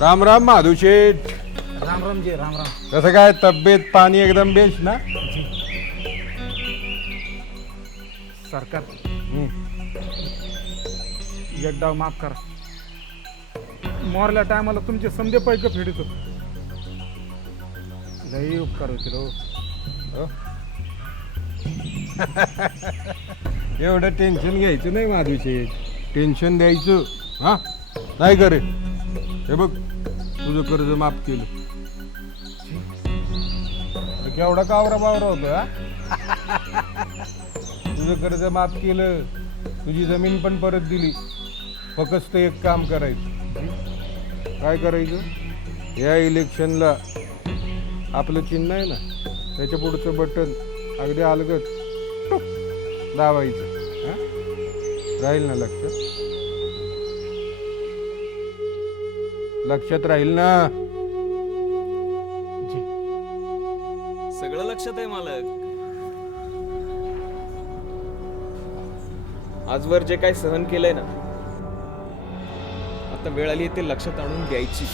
राम राम माधू शेठ. राम राम जी राम राम. कसं काय तब्येत पाणी एकदम बेस्ट ना? सरकार हम्म. एक डाव माफ करा. मोरल्या टायमाला तुमचे समजे पैक फेडित होतो. लई उपकार होतील हो. हो? एवढं टेन्शन घ्यायचं नाही माधू शेठ. टेन्शन द्यायचं हा नाही करे. हे बघ तुझं कर्ज माफ केलं. केवढा कावरा बावरा होतो हा. तुझं कर्ज माफ केलं, तुझी जमीन पण परत दिली. फक्त एक काम करायचं. काय करायचं? या इलेक्शनला आपलं चिन्ह आहे ना, त्याच्या पुढचं बटन अगदी अलगद टुक दाबायचं. हा? राहील ना लक्षात? लक्षात राहील ना? जी सगळं लक्षात आहे मालक. आजवर जे काही सहन केलंय ना, आता वेळ आली ते लक्षात आणून द्यायची.